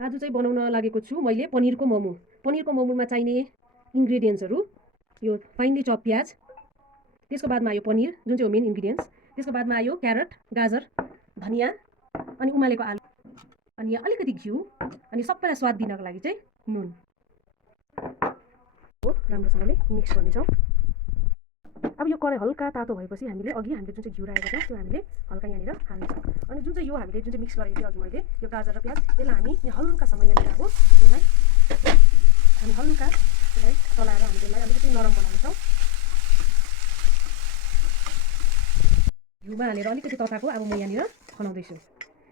आज चाहिँ बनाउन लागेको छु मैले पनिरको मोमो। पनिरको मोमोमा चाहिने इन्ग्रेडियन्ट्सहरू यो फाइनली चप प्याज, त्यसको बादमा आयो पनिर जुन चाहिँ हो मेन इन्ग्रेडियन्ट्स, त्यसको बादमा आयो क्यारट, गाजर, धनियाँ अनि उमालेको आलु अनि यहाँ अलिकति घिउ अनि सबैलाई स्वाद दिनको लागि चाहिँ नुन हो राम्रोसँगले मिक्स गर्नेछौँ। अब यो कराई हल्का तातो भएपछि हामीले जुन चाहिँ घिउ राखेको छ त्यो हामीले हल्का यहाँनिर हाल्नेछौँ। अनि जुन चाहिँ यो हामीले जुन चाहिँ मिक्स गरेको थियो अघि मैले यो गाजर र प्याज त्यसलाई हामी यहाँ हल्कासँग यहाँनिर अब त्यसलाई हामी हल्का त्यसलाई चलाएर हामी त्यसलाई अलिकति नरम बनाउनेछौँ। घिउमा हालेर अलिकति तताको अब म यहाँनिर खनाउँदैछु।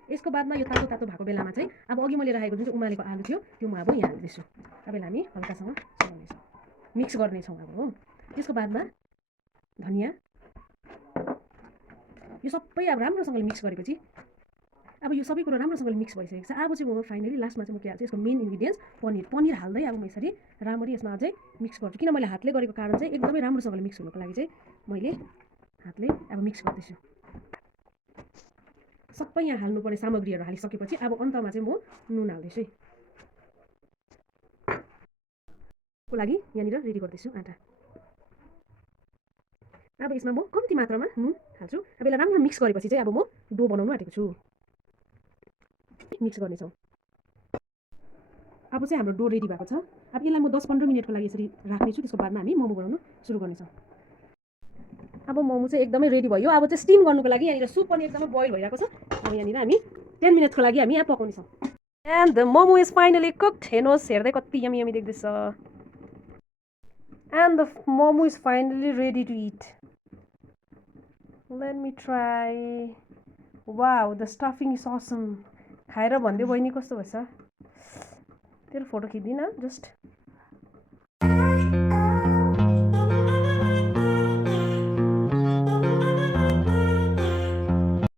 यसको बादमा यो तातो तातो भएको बेलामा चाहिँ अब अघि मैले राखेको जुन चाहिँ उमालेको आलु थियो त्यो म अब यहाँ हाल्दैछु। अब यसलाई हामी हल्कासँग चलाउनेछौँ, मिक्स गर्नेछौँ अब हो। त्यसको बादमा धनियाँ यो सबै अब राम्रोसँगले मिक्स गरेपछि अब यो सबै कुरो राम्रोसँगले मिक्स भइसकेको छ। अब चाहिँ म फाइनली लास्टमा चाहिँ म के हाल्छु यसको मेन इन्ग्रेडियन्ट्स पनिर हाल्दै अब म यसरी राम्ररी यसमा अझै मिक्स गर्छु। किन मैले हातले गरेको कारण चाहिँ एकदमै राम्रोसँगले मिक्स हुनको लागि चाहिँ मैले हातले अब मिक्स गर्दैछु। सबै यहाँ हाल्नुपर्ने सामग्रीहरू हालिसकेपछि अब अन्तमा चाहिँ म नुन हाल्दैछु को लागि यहाँनिर रेडी गर्दैछु आँटा। अब यसमा म कम्ती मात्रामा नुन हाल्छु। अब यसलाई राम्रो मिक्स गरेपछि चाहिँ अब म डो बनाउनु आँटेको छु। मिक्स गर्नेछौँ। अब चाहिँ हाम्रो डो रेडी भएको छ। अब यसलाई म 10-15 मिनटको लागि यसरी राख्नेछु। त्यसको बादमा हामी मोमो बनाउनु सुरु गर्नेछौँ। अब मोमो चाहिँ एकदमै रेडी भयो। अब चाहिँ स्टिम गर्नुको लागि यहाँनिर सुप पनि एकदमै बोइल भइरहेको छ। अब यहाँनिर हामी 10 मिनटको लागि हामी यहाँ पकाउनेछौँ। And the momo is finally cooked. हेर्नुहोस्, हेर्दै कति यमी यमी देख्दैछ। And the momo is finally ready to eat. Let me try. Wow, the stuffing is awesome. खाएर भन्दै बहिनी कस्तो भएछ? तेरो फोटो खिच्दिनँ जस्ट